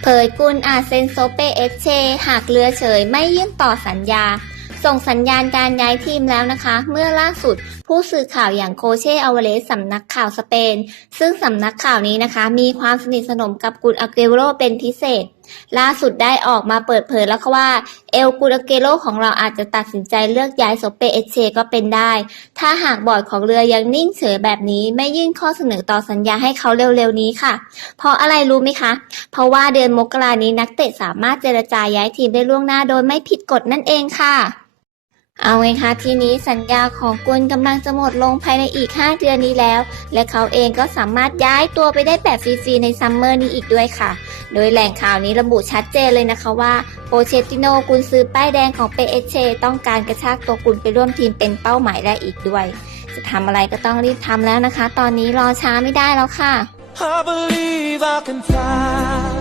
เผยกุลอาเซนโซเปเอเช หากเรือเฉยไม่ยื่นต่อสัญญา ส่งสัญญาณการย้ายทีมแล้วนะคะ เมื่อล่าสุด ผู้สื่อข่าวอย่างโคเชอเวเลสสำนักข่าวสเปน ซึ่งสำนักข่าวนี้นะคะ มีความสนิทสนมกับกุลอาเกโรเป็นพิเศษล่าสุดได้ออกมาเปิดเผยแล้วค่ะว่า เอลกุลอาเกโรของเราอาจจะตัดสินใจเลือกย้ายโซเปเอเชก็เป็นได้ ถ้าหากบอร์ดของเรือยังนิ่งเฉยแบบนี้ ไม่ยื่นข้อเสนอต่อสัญญาให้เขาเร็วๆนี้ค่ะ เพราะอะไรรู้ไหมคะ เพราะว่าเดือนมกรานี้นักเตะสามารถเจรจาย้ายทีมได้ล่วงหน้าโดยไม่ผิดกฎนั่นเองค่ะ เอาไงคะทีนี้สัญญาของกุลกำลังจะหมดลงภายในอีก 5 เดือนนี้แล้ว และเขาเองก็สามารถย้ายตัวไปได้แบบฟรีๆในซัมเมอร์นี้อีกด้วยค่ะ โดยแหล่งข่าวนี้ระบุชัดเจนเลยนะคะว่าโปเชติโนกุนซื้อป้ายแดงของเปเอเชต้องการกระชากตัวกุลไปร่วมทีมเป็นเป้าหมายได้อีกด้วย จะทำอะไรก็ต้องรีบทำแล้วนะคะ ตอนนี้รอช้าไม่ได้แล้วค่ะ I believe I can fly.